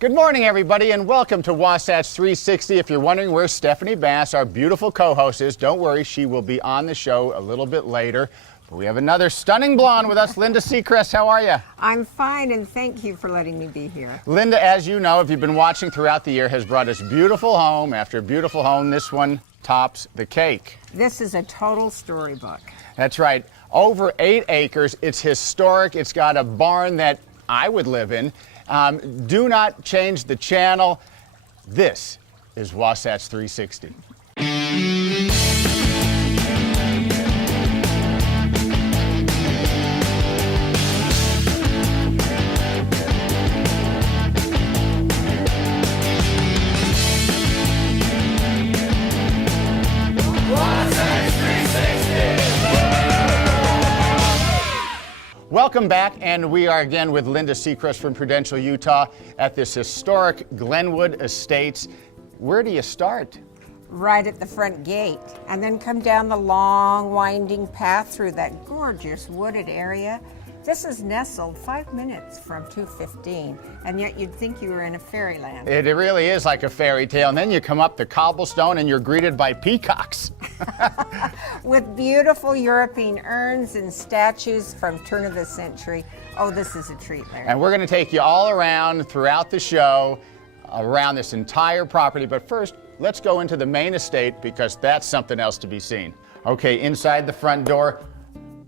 Good morning, everybody, and welcome to Wasatch 360. If you're wondering where Stephanie Bass, our beautiful co-host, is, don't worry, she will be on the show a little bit later. But we have another stunning blonde with us, Linda Seacrest. How are you? I'm fine, and thank you for letting me be here. Linda, as you know, if you've been watching throughout the year, has brought us beautiful home after beautiful home. This one tops the cake. This is a total storybook. That's right. Over 8 acres. It's historic. It's got a barn that I would live in. Do not change the channel. This is Wasatch 360. Welcome back, and we are again with Linda Seacrest from Prudential, Utah, at this historic Glenwood Estates. Where do you start? Right at the front gate, and then come down the long, winding path through that gorgeous wooded area. This is nestled 5 minutes from 215, and yet you'd think you were in a fairyland. It really is like a fairy tale, and then you come up the cobblestone and you're greeted by peacocks. With beautiful European urns and statues from turn of the century. Oh, this is a treat, Larry. And we're going to take you all around throughout the show, around this entire property. But first, let's go into the main estate because that's something else to be seen. Okay, inside the front door,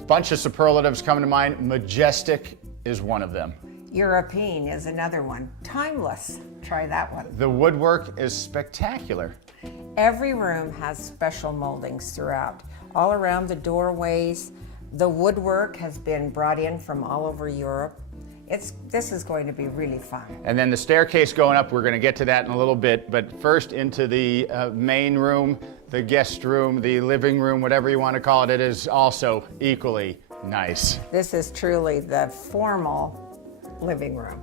bunch of superlatives coming to mind. Majestic is one of them. European is another one. Timeless. Try that one. The woodwork is spectacular. Every room has special moldings throughout. All around the doorways, the woodwork has been brought in from all over Europe. This is going to be really fun. And then the staircase going up, we're going to get to that in a little bit, but first into the main room, the guest room, the living room, whatever you want to call it. It is also equally nice. This is truly the formal living room.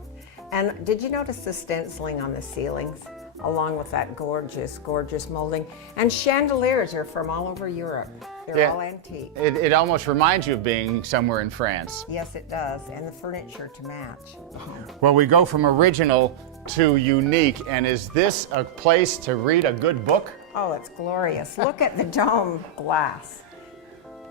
And did you notice the stenciling on the ceilings, along with that gorgeous, gorgeous molding? And chandeliers are from all over Europe. They're all antique. It almost reminds you of being somewhere in France. Yes, it does, and the furniture to match. Well, we go from original to unique, and is this a place to read a good book? Oh, it's glorious. Look at the dome glass.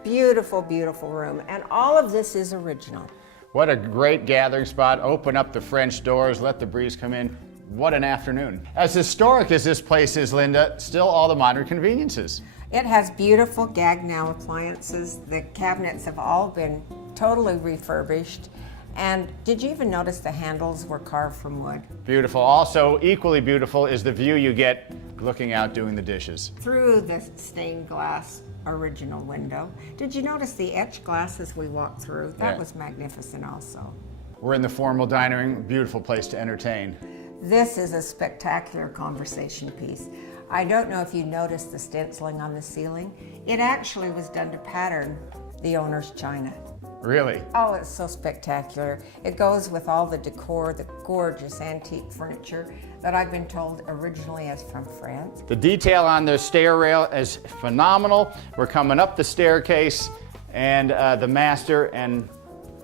Beautiful, beautiful room, and all of this is original. What a great gathering spot. Open up the French doors, let the breeze come in. What an afternoon. As historic as this place is, Linda, still all the modern conveniences. It has beautiful Gagnow appliances. The cabinets have all been totally refurbished. And did you even notice the handles were carved from wood? Beautiful. Also, equally beautiful is the view you get looking out doing the dishes. Through the stained glass original window. Did you notice the etched glass as we walked through? That was magnificent also. We're in the formal dining room. Beautiful place to entertain. This is a spectacular conversation piece. I don't know if you noticed the stenciling on the ceiling. It actually was done to pattern the owner's china. Really? Oh, it's so spectacular. It goes with all the decor, the gorgeous antique furniture that I've been told originally is from France. The detail on the stair rail is phenomenal. We're coming up the staircase and the master and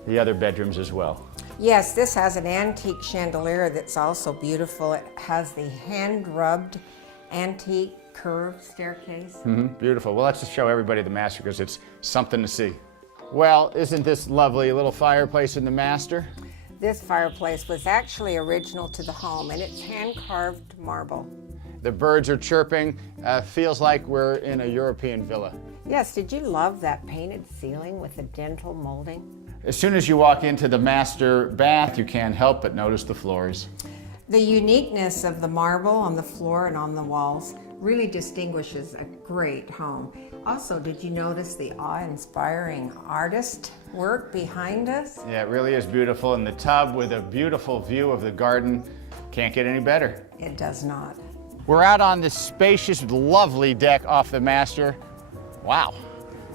the other bedrooms as well. Yes, this has an antique chandelier that's also beautiful. It has the hand-rubbed antique curved staircase. Beautiful. Well, let's just show everybody the master because it's something to see. Well, isn't this lovely? A little fireplace in the master? This fireplace was actually original to the home, and it's hand-carved marble. The birds are chirping. Feels like we're in a European villa. Yes, did you love that painted ceiling with the dental molding? As soon as you walk into the master bath, you can't help but notice the floors. The uniqueness of the marble on the floor and on the walls really distinguishes a great home. Also, did you notice the awe-inspiring artist work behind us? Yeah, it really is beautiful. And the tub with a beautiful view of the garden. Can't get any better. It does not. We're out on this spacious, lovely deck off the master. Wow.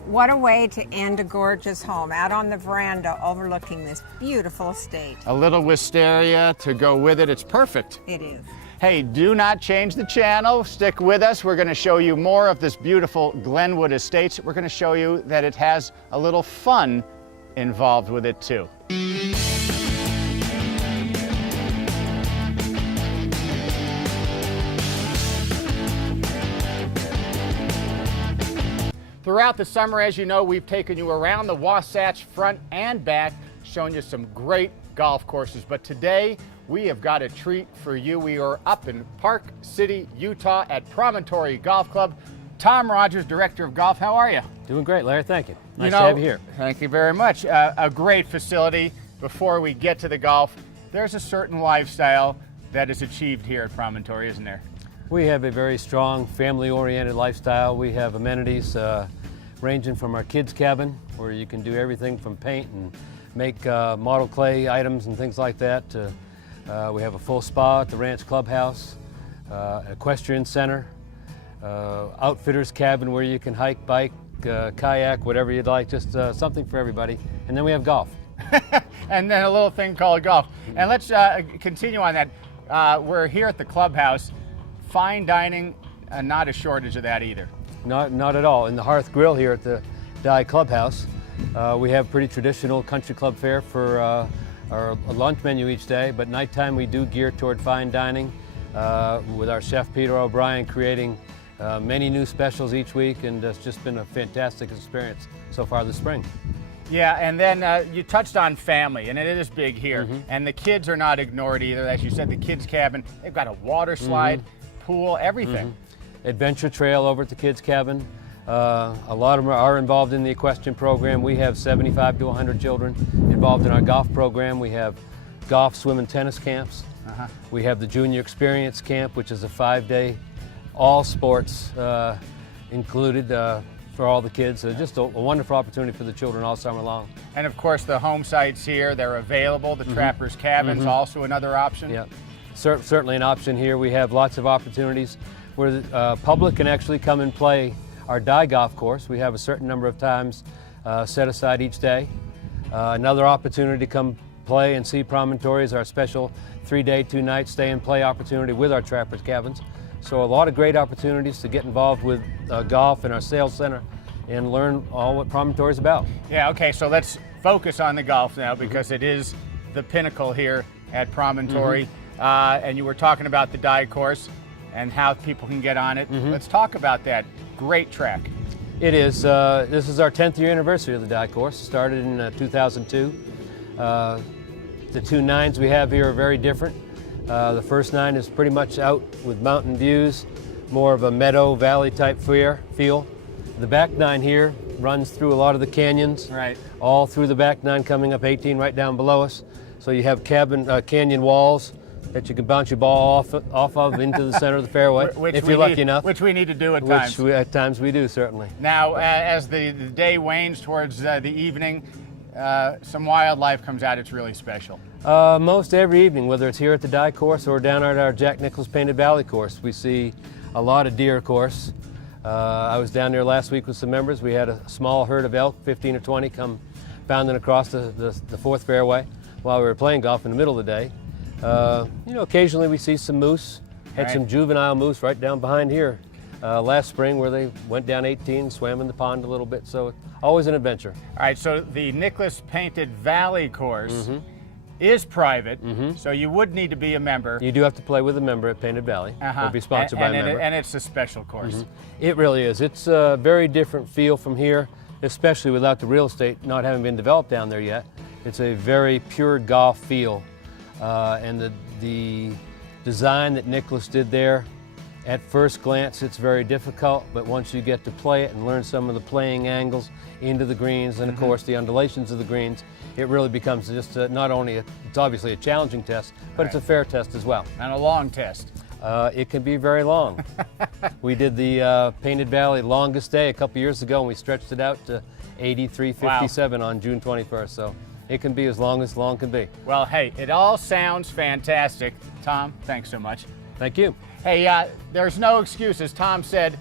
What a way to end a gorgeous home, out on the veranda overlooking this beautiful estate. A little wisteria to go with it. It's perfect. It is. Hey, do not change the channel. Stick with us. We're going to show you more of this beautiful Glenwood Estates. We're going to show you that it has a little fun involved with it too. Throughout the summer, as you know, we've taken you around the Wasatch Front and back, showing you some great golf courses. But today, we have got a treat for you. We are up in Park City, Utah at Promontory Golf Club. Tom Rogers, Director of Golf, how are you? Doing great, Larry, thank you. Nice to have you here. Thank you very much. A great facility. Before we get to the golf, there's a certain lifestyle that is achieved here at Promontory, isn't there? We have a very strong family-oriented lifestyle. We have amenities ranging from our kids' cabin, where you can do everything from paint and make model clay items and things like that. We have a full spa at the Ranch Clubhouse, equestrian center, outfitter's cabin where you can hike, bike, kayak, whatever you'd like, just something for everybody. And then we have golf. And then a little thing called golf. And let's continue on that. We're here at the clubhouse. Fine dining, not a shortage of that either. Not at all. In the Hearth Grill here at the Dye Clubhouse, we have pretty traditional country club fare for our lunch menu each day, but nighttime we do gear toward fine dining with our chef Peter O'Brien creating many new specials each week, and it's just been a fantastic experience so far this spring. Yeah, and then you touched on family, and it is big here, and the kids are not ignored either. As you said, the kids' cabin, they've got a water slide, pool, everything. Adventure trail over at the kids' cabin. A lot of them are involved in the equestrian program. We have 75 to 100 children involved in our golf program. We have golf, swim, and tennis camps. We have the Junior Experience Camp, which is a 5-day, all sports included for all the kids. So just a wonderful opportunity for the children all summer long. And of course the home sites here, they're available. The Trappers Cabin's also another option. Yeah, certainly an option here. We have lots of opportunities where the public can actually come and play our Dye golf course. We have a certain number of times set aside each day. Another opportunity to come play and see Promontory is our special 3-day, 2-night stay and play opportunity with our Trappers Cabins. So a lot of great opportunities to get involved with golf in our sales center and learn all what Promontory is about. Yeah, okay, so let's focus on the golf now because it is the pinnacle here at Promontory. And you were talking about the Dye course and how people can get on it. Let's talk about that. Great track. It is. This is our 10th year anniversary of the Dye course. It started in 2002. The 2 nines we have here are very different. The first 9 is pretty much out with mountain views, more of a meadow valley type feel. The back 9 here runs through a lot of the canyons, all through the back 9 coming up 18 right down below us. So you have canyon walls that you can bounce your ball off of into the center of the fairway, if you're lucky enough. Which we need to do at times. At times we do, certainly. Now, as the day wanes towards the evening, some wildlife comes out. It's really special. Most every evening, whether it's here at the Dye course or down at our Jack Nicklaus Painted Valley course, we see a lot of deer, of course. I was down there last week with some members. We had a small herd of elk, 15 or 20, come bounding across the 4th fairway while we were playing golf in the middle of the day. You know, occasionally we see some moose. Had some juvenile moose right down behind here last spring where they went down 18, swam in the pond a little bit, so always an adventure. All right, so the Nicklaus Painted Valley course is private, so you would need to be a member. You do have to play with a member at Painted Valley, or be sponsored by a member. And it's a special course. It really is. It's a very different feel from here, especially without the real estate not having been developed down there yet. It's a very pure golf feel. And the design that Nicklaus did there, at first glance it's very difficult, but once you get to play it and learn some of the playing angles into the greens and of course the undulations of the greens, it really becomes just not only, it's obviously a challenging test, but it's a fair test as well. And a long test. It can be very long. We did the Painted Valley longest day a couple years ago and we stretched it out to 83.57 on June 21st. So it can be as long as long can be. Well, hey, it all sounds fantastic. Tom, thanks so much. Thank you. Hey, there's no excuses. Tom said,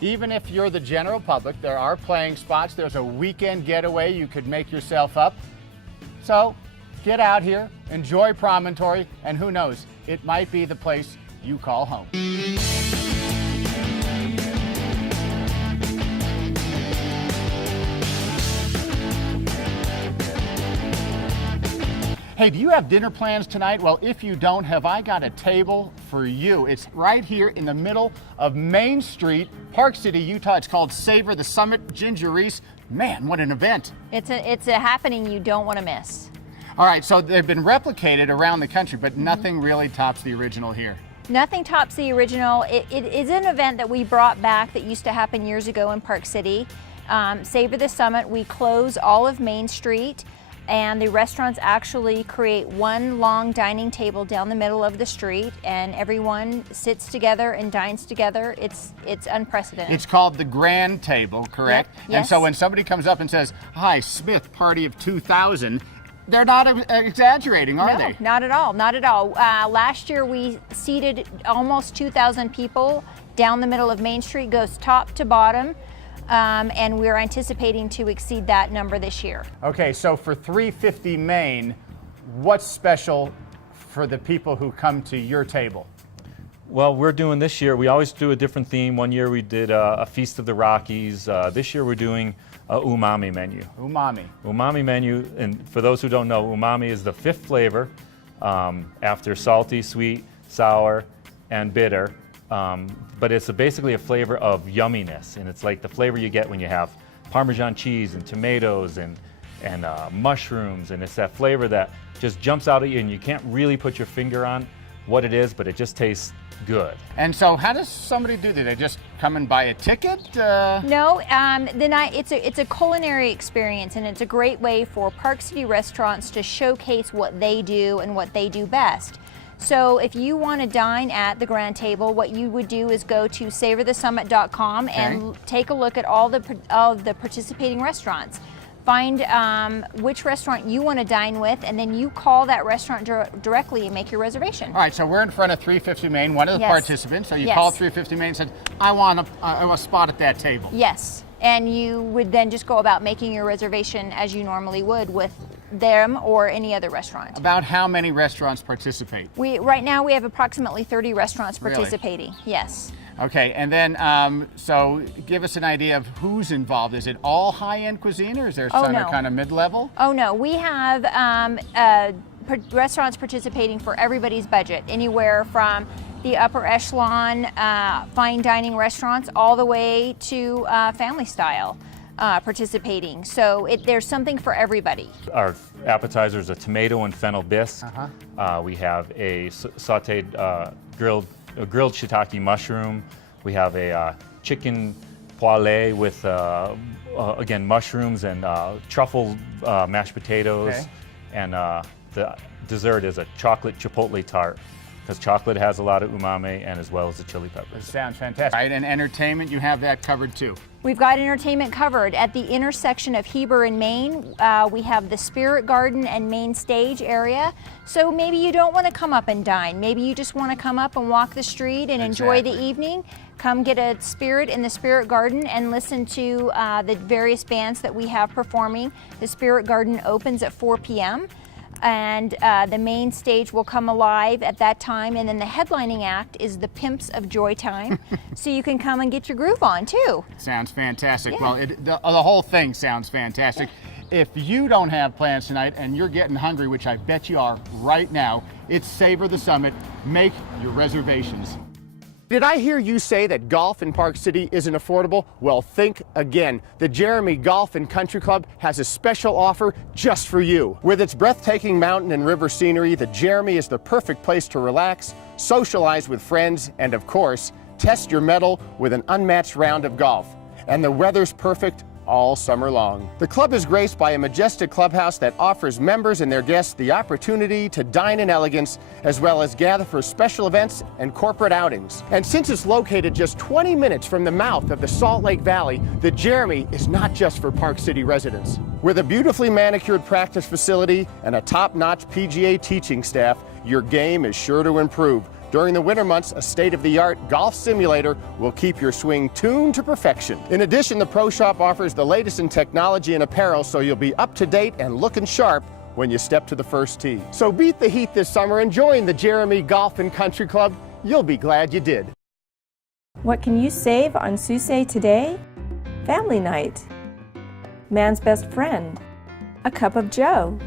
even if you're the general public, there are playing spots. There's a weekend getaway you could make yourself up. So get out here, enjoy Promontory, and who knows, it might be the place you call home. Hey, do you have dinner plans tonight? Well, if you don't, have I got a table for you. It's right here in the middle of Main Street, Park City, Utah. It's called Savor the Summit. Ginger Reese, man, what an event. It's a happening you don't want to miss. All right, so they've been replicated around the country, but nothing really tops the original here. Nothing tops the original. It is an event that we brought back that used to happen years ago in Park City. Savor the Summit, we close all of Main Street, and the restaurants actually create one long dining table down the middle of the street, and everyone sits together and dines together. It's unprecedented. It's called the Grand Table, correct? Yep. Yes. And so when somebody comes up and says, "Hi, Smith, party of 2,000," they're not exaggerating, are they? No, not at all, not at all. Last year we seated almost 2,000 people down the middle of Main Street, goes top to bottom. And we're anticipating to exceed that number this year. Okay, so for 350 Main, what's special for the people who come to your table? Well, we're doing this year, we always do a different theme. One year we did a Feast of the Rockies. This year we're doing a umami menu. Umami. Umami menu, and for those who don't know, umami is the fifth flavor after salty, sweet, sour, and bitter. But it's basically a flavor of yumminess, and it's like the flavor you get when you have Parmesan cheese and tomatoes and mushrooms, and it's that flavor that just jumps out at you and you can't really put your finger on what it is, but it just tastes good. And so how does somebody do that? They just come and buy a ticket? No, it's a culinary experience, and it's a great way for Park City restaurants to showcase what they do and what they do best. So if you want to dine at the Grand Table, what you would do is go to savorthesummit.com and take a look at all the participating restaurants. Find which restaurant you want to dine with, and then you call that restaurant directly and make your reservation. All right, so we're in front of 350 Main, one of the Yes. participants. So you Yes. called 350 Main and said, I want a spot at that table. Yes, and you would then just go about making your reservation as you normally would with them or any other restaurant. About how many restaurants participate? Right now we have approximately 30 restaurants Really? participating. Yes. Okay, and then, so give us an idea of who's involved. Is it all high-end cuisine, or is there some no. kind of mid-level? Oh no, we have restaurants participating for everybody's budget, anywhere from the upper echelon fine dining restaurants all the way to family style participating. So there's something for everybody. Our appetizer is a tomato and fennel bisque. We have a sauteed grilled shiitake mushroom. We have a chicken poêlée with again mushrooms and truffle mashed potatoes. Okay. And the dessert is a chocolate chipotle tart, because chocolate has a lot of umami, and as well as the chili peppers. Sounds fantastic. All right, and entertainment, you have that covered too. We've got entertainment covered. At the intersection of Heber and Main, we have the Spirit Garden and Main Stage area. So maybe you don't want to come up and dine. Maybe you just want to come up and walk the street and enjoy the evening. Come get a Spirit in the Spirit Garden and listen to the various bands that we have performing. The Spirit Garden opens at 4 p.m. and the main stage will come alive at that time, and then the headlining act is the Pimps of Joy Time. So you can come and get your groove on too. Sounds fantastic. Yeah. Well, the whole thing sounds fantastic. If you don't have plans tonight and you're getting hungry, which I bet you are right now, it's Savor the Summit. Make your reservations. Did I hear you say that golf in Park City isn't affordable? Well, think again. The Jeremy Golf and Country Club has a special offer just for you. With its breathtaking mountain and river scenery, the Jeremy is the perfect place to relax, socialize with friends, and of course, test your mettle with an unmatched round of golf. And the weather's perfect all summer long. The club is graced by a majestic clubhouse that offers members and their guests the opportunity to dine in elegance, as well as gather for special events and corporate outings. And since it's located just 20 minutes from the mouth of the Salt Lake Valley, the Jeremy is not just for Park City residents. With a beautifully manicured practice facility and a top-notch PGA teaching staff, your game is sure to improve. During the winter months, a state-of-the-art golf simulator will keep your swing tuned to perfection. In addition, the Pro Shop offers the latest in technology and apparel, so you'll be up to date and looking sharp when you step to the first tee. So beat the heat this summer and join the Jeremy Golf and Country Club. You'll be glad you did. What can you save on Susay today? Family night. Man's best friend. A cup of joe.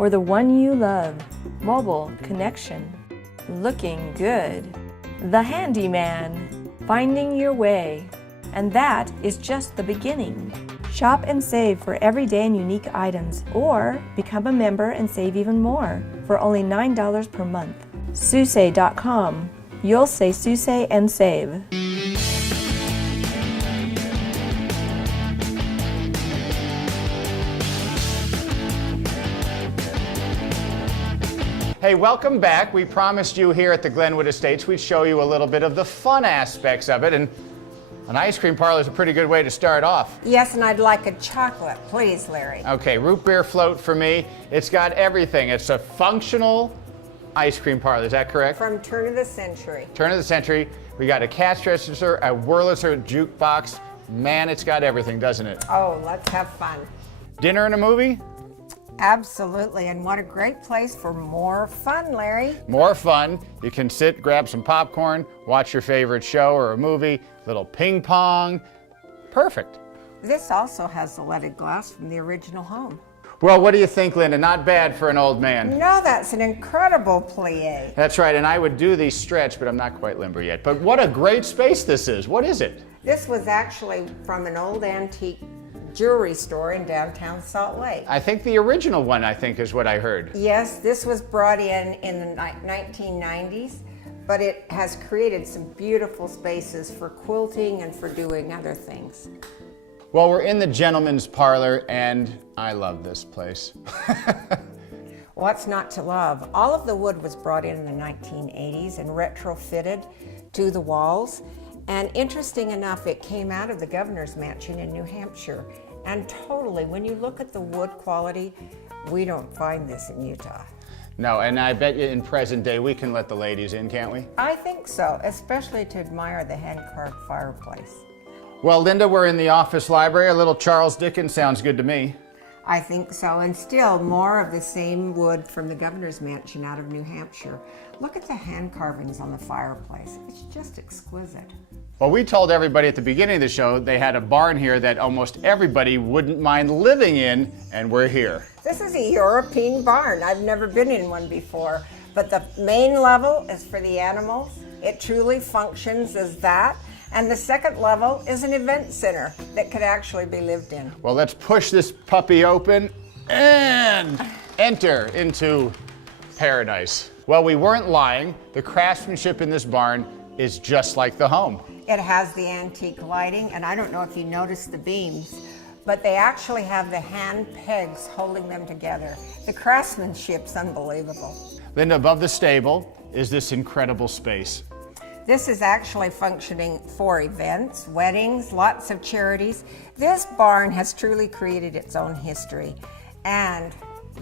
for the one you love. Mobile connection. Looking good. The handyman. Finding your way. And that is just the beginning. Shop and save for everyday and unique items, or become a member and save even more for only $9 per month. Susay.com. You'll say Susay and save. Hey, welcome back. We promised you here at the Glenwood Estates we'd show you a little bit of the fun aspects of it, and an ice cream parlor is a pretty good way to start off. Yes, and I'd like a chocolate, please, Larry. Okay, root beer float for me. It's got everything. It's a functional ice cream parlor, is that correct? From turn of the century. Turn of the century. We got a cash register, a Wurlitzer jukebox. Man, it's got everything, doesn't it? Oh, let's have fun. Dinner and a movie? Absolutely, and what a great place for more fun, Larry. More fun. You can sit, grab some popcorn, watch your favorite show or a movie, little ping pong. Perfect. This also has the leaded glass from the original home. Well, what do you think, Linda? Not bad for an old man. No, that's an incredible plie. That's right, and I would do these stretch, but I'm not quite limber yet. But what a great space this is. What is it? This was actually from an old antique jewelry store in downtown Salt Lake. I think the original one, is what I heard. Yes, this was brought in the 1990s, but it has created some beautiful spaces for quilting and for doing other things. Well, we're in the gentleman's parlor, and I love this place. What's not to love? All of the wood was brought in the 1980s and retrofitted to the walls. And interesting enough, it came out of the governor's mansion in New Hampshire. And totally, when you look at the wood quality, we don't find this in Utah. No, and I bet you in present day we can let the ladies in, can't we? I think so, especially to admire the hand-carved fireplace. Well, Linda, we're in the office library. A little Charles Dickens sounds good to me. I think so, and still more of the same wood from the governor's mansion out of New Hampshire. Look at the hand carvings on the fireplace. It's just exquisite. Well, we told everybody at the beginning of the show they had a barn here that almost everybody wouldn't mind living in, and we're here. This is a European barn. I've never been in one before, but the main level is for the animals. It truly functions as that. And the second level is an event center that could actually be lived in. Well, let's push this puppy open and enter into paradise. Well, we weren't lying. The craftsmanship in this barn is just like the home. It has the antique lighting, and I don't know if you noticed the beams, but they actually have the hand pegs holding them together. The craftsmanship's unbelievable. Then above the stable is this incredible space. This is actually functioning for events, weddings, lots of charities. This barn has truly created its own history. And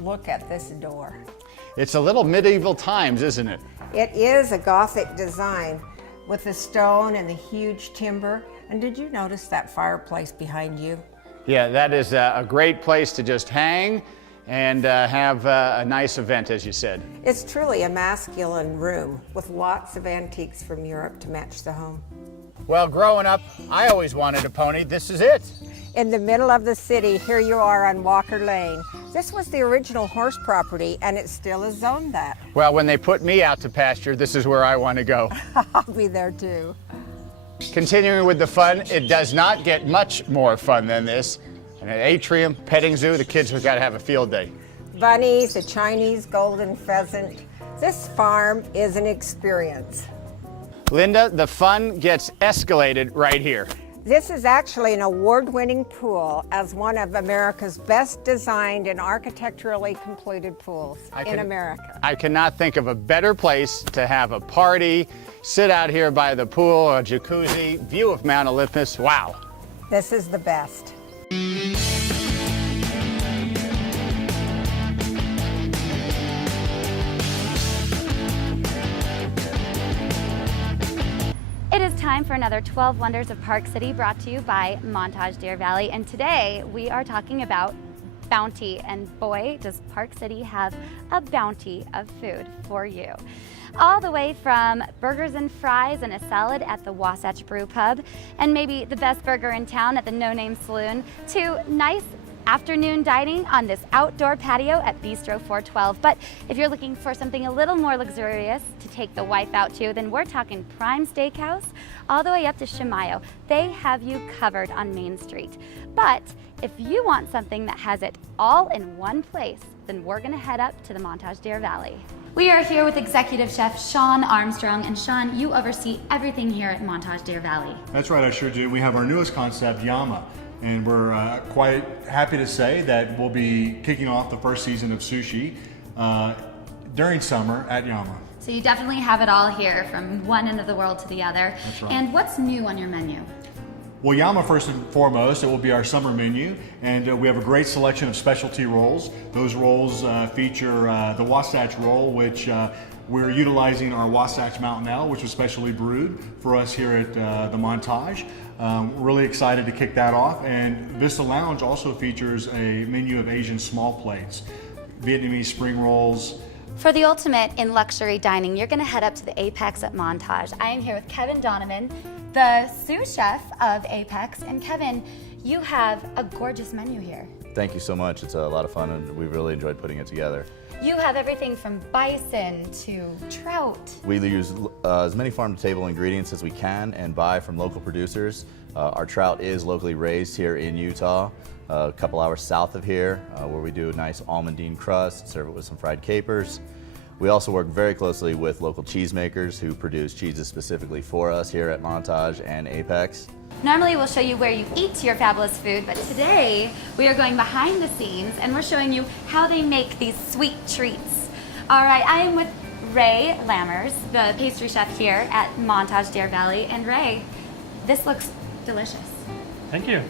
look at this door. It's a little medieval times, isn't it? It is a Gothic design with the stone and the huge timber. And did you notice that fireplace behind you? Yeah, that is a great place to just hang and have a nice event, as you said. It's truly a masculine room with lots of antiques from Europe to match the home. Well, growing up, I always wanted a pony. This is it. In the middle of the city, here you are on Walker Lane. This was the original horse property, and it still is zoned that. Well, when they put me out to pasture, this is where I want to go. I'll be there too. Continuing with the fun, it does not get much more fun than this. An atrium, petting zoo, the kids have got to have a field day. Bunnies, a Chinese golden pheasant. This farm is an experience. Linda, the fun gets escalated right here. This is actually an award-winning pool as one of America's best designed and architecturally completed pools in America. I cannot think of a better place to have a party, sit out here by the pool, a jacuzzi, view of Mount Olympus. Wow. This is the best. It is time for another 12 Wonders of Park City brought to you by Montage Deer Valley. And today we are talking about bounty. And boy, does Park City have a bounty of food for you. All the way from burgers and fries and a salad at the Wasatch Brew Pub, and maybe the best burger in town at the No Name Saloon, to nice afternoon dining on this outdoor patio at Bistro 412. But if you're looking for something a little more luxurious to take the wife out to, then we're talking Prime Steakhouse all the way up to Shimayo. They have you covered on Main Street. But if you want something that has it all in one place, then we're gonna head up to the Montage Deer Valley. We are here with Executive Chef Sean Armstrong, and Sean, you oversee everything here at Montage Deer Valley. That's right, I sure do. We have our newest concept, Yama, and we're quite happy to say that we'll be kicking off the first season of sushi during summer at Yama. So you definitely have it all here from one end of the world to the other. That's right. And what's new on your menu? Well, Yama, first and foremost, it will be our summer menu, and we have a great selection of specialty rolls. Those rolls feature the Wasatch roll, which we're utilizing our Wasatch Mountain Ale, which was specially brewed for us here at the Montage. Really excited to kick that off. And Vista Lounge also features a menu of Asian small plates, Vietnamese spring rolls. For the ultimate in luxury dining, you're gonna head up to the Apex at Montage. I am here with Kevin Donovan, the sous chef of Apex. And Kevin, you have a gorgeous menu here. Thank you so much. It's a lot of fun and we really enjoyed putting it together. You have everything from bison to trout. We use as many farm-to-table ingredients as we can and buy from local producers. Our trout is locally raised here in Utah, a couple hours south of here, where we do a nice almondine crust, serve it with some fried capers. We also work very closely with local cheesemakers who produce cheeses specifically for us here at Montage and Apex. Normally we'll show you where you eat your fabulous food, but today we are going behind the scenes and we're showing you how they make these sweet treats. All right, I am with Ray Lammers, the pastry chef here at Montage Deer Valley. And Ray, this looks delicious. Thank you.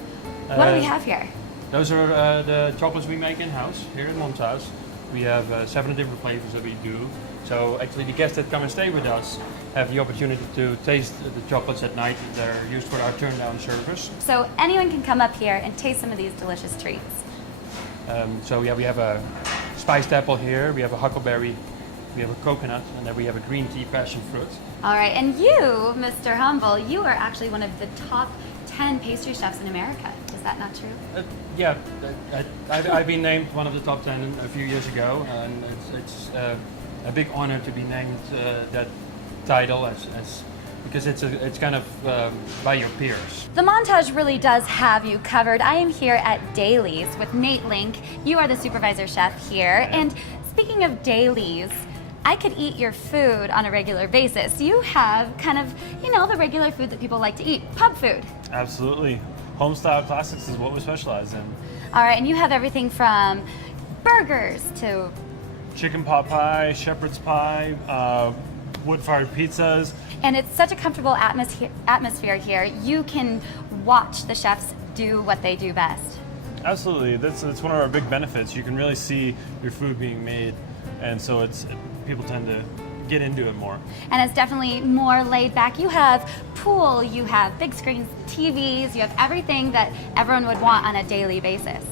What do we have here? Those are the chocolates we make in-house here at Montage. We have 7 different flavors that we do. So actually the guests that come and stay with us have the opportunity to taste the chocolates at night that are used for our turn-down service. So anyone can come up here and taste some of these delicious treats. So yeah, we have a spiced apple here, we have a huckleberry, we have a coconut, and then we have a green tea passion fruit. All right, and you, Mr. Humble, you are actually one of the top 10 pastry chefs in America. Is that not true? Yeah, I've been named one of the top 10 a few years ago, and it's a big honor to be named that title because it's kind of by your peers. The Montage really does have you covered. I am here at Daly's with Nate Link. You are the supervisor chef here. And speaking of Daly's, I could eat your food on a regular basis. You have kind of, you know, the regular food that people like to eat, pub food. Absolutely. Homestyle classics is what we specialize in. All right, and you have everything from burgers to chicken pot pie, shepherd's pie, wood-fired pizzas. And it's such a comfortable atmosphere here. You can watch the chefs do what they do best. Absolutely, that's one of our big benefits. You can really see your food being made, and so people tend to get into it more. And it's definitely more laid back. You have pool, you have big screens, TVs, you have everything that everyone would want on a daily basis.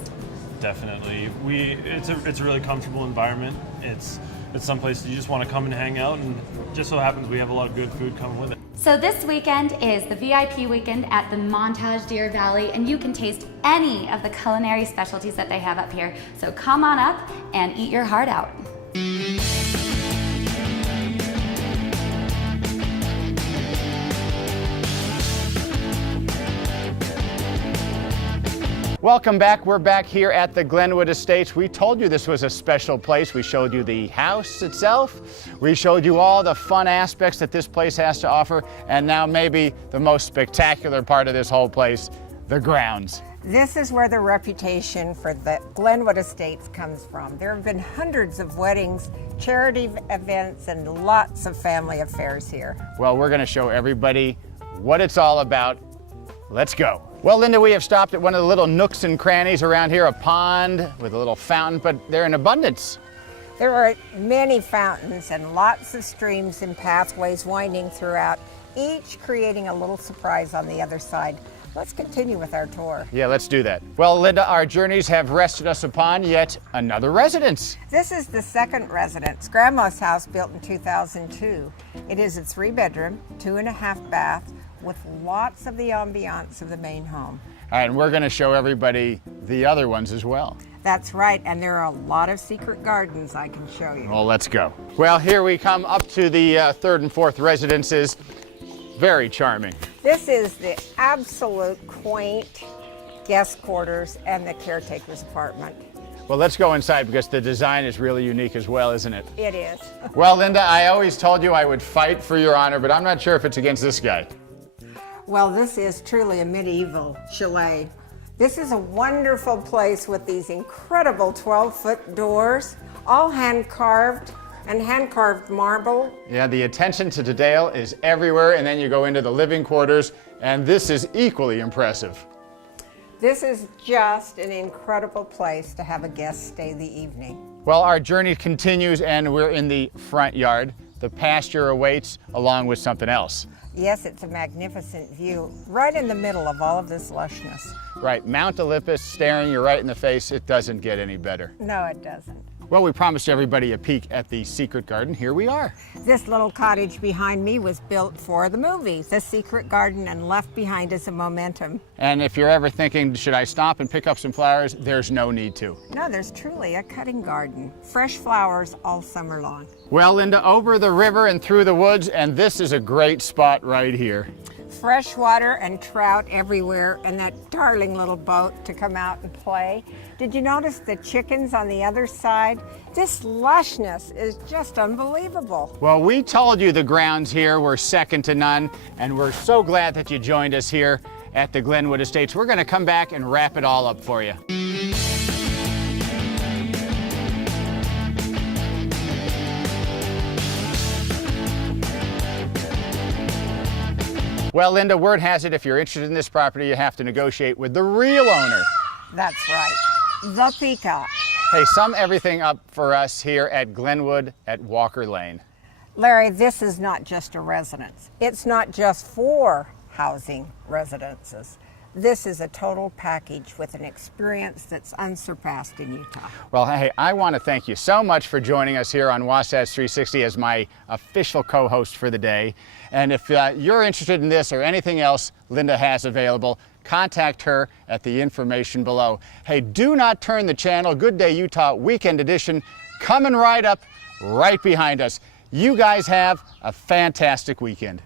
Definitely. It's a really comfortable environment. It's someplace you just want to come and hang out, and just so happens we have a lot of good food coming with it. So this weekend is the VIP weekend at the Montage Deer Valley, and you can taste any of the culinary specialties that they have up here. So come on up and eat your heart out. Welcome back. We're back here at the Glenwood Estates. We told you this was a special place. We showed you the house itself. We showed you all the fun aspects that this place has to offer. And now maybe the most spectacular part of this whole place, the grounds. This is where the reputation for the Glenwood Estates comes from. There have been hundreds of weddings, charity events, and lots of family affairs here. Well, we're going to show everybody what it's all about. Let's go. Well, Linda, we have stopped at one of the little nooks and crannies around here, a pond with a little fountain, but they're in abundance. There are many fountains and lots of streams and pathways winding throughout, each creating a little surprise on the other side. Let's continue with our tour. Yeah, let's do that. Well, Linda, our journeys have rested us upon yet another residence. This is the second residence, Grandma's house, built in 2002. It is a 3-bedroom, 2.5 bath, with lots of the ambiance of the main home. And we're going to show everybody the other ones as well. That's right, and there are a lot of secret gardens I can show you. Well, let's go. Well, here we come up to the third and fourth residences. Very charming. This is the absolute quaint guest quarters and the caretaker's apartment. Well, let's go inside because the design is really unique as well, isn't it? It is. Well, Linda, I always told you I would fight for your honor, but I'm not sure if it's against this guy. Well, this is truly a medieval chalet. This is a wonderful place with these incredible 12-foot doors, all hand-carved and hand-carved marble. Yeah, the attention to detail is everywhere, and then you go into the living quarters, and this is equally impressive. This is just an incredible place to have a guest stay the evening. Well, our journey continues, and we're in the front yard. The pasture awaits along with something else. Yes, it's a magnificent view, right in the middle of all of this lushness. Right, Mount Olympus staring you right in the face. It doesn't get any better. No, it doesn't. Well, we promised everybody a peek at the secret garden. Here we are. This little cottage behind me was built for the movie, The Secret Garden, and left behind as a momentum. And if you're ever thinking, should I stop and pick up some flowers? There's no need to. No, there's truly a cutting garden. Fresh flowers all summer long. Well, Linda, over the river and through the woods, and this is a great spot right here. Fresh water and trout everywhere, and that darling little boat to come out and play. Did you notice the chickens on the other side? This lushness is just unbelievable. Well, we told you the grounds here were second to none, and we're so glad that you joined us here at the Glenwood Estates. We're going to come back and wrap it all up for you. Well, Linda, word has it, if you're interested in this property, you have to negotiate with the real owner. That's right, the Peacock. Hey, sum everything up for us here at Glenwood at Walker Lane. Larry, this is not just a residence. It's not just for housing residences. This is a total package with an experience that's unsurpassed in Utah. Well, hey, I want to thank you so much for joining us here on Wasatch 360 as my official co-host for the day. And if you're interested in this or anything else Linda has available, contact her at the information below. Hey, do not turn the channel. Good Day Utah Weekend Edition coming right up, right behind us. You guys have a fantastic weekend.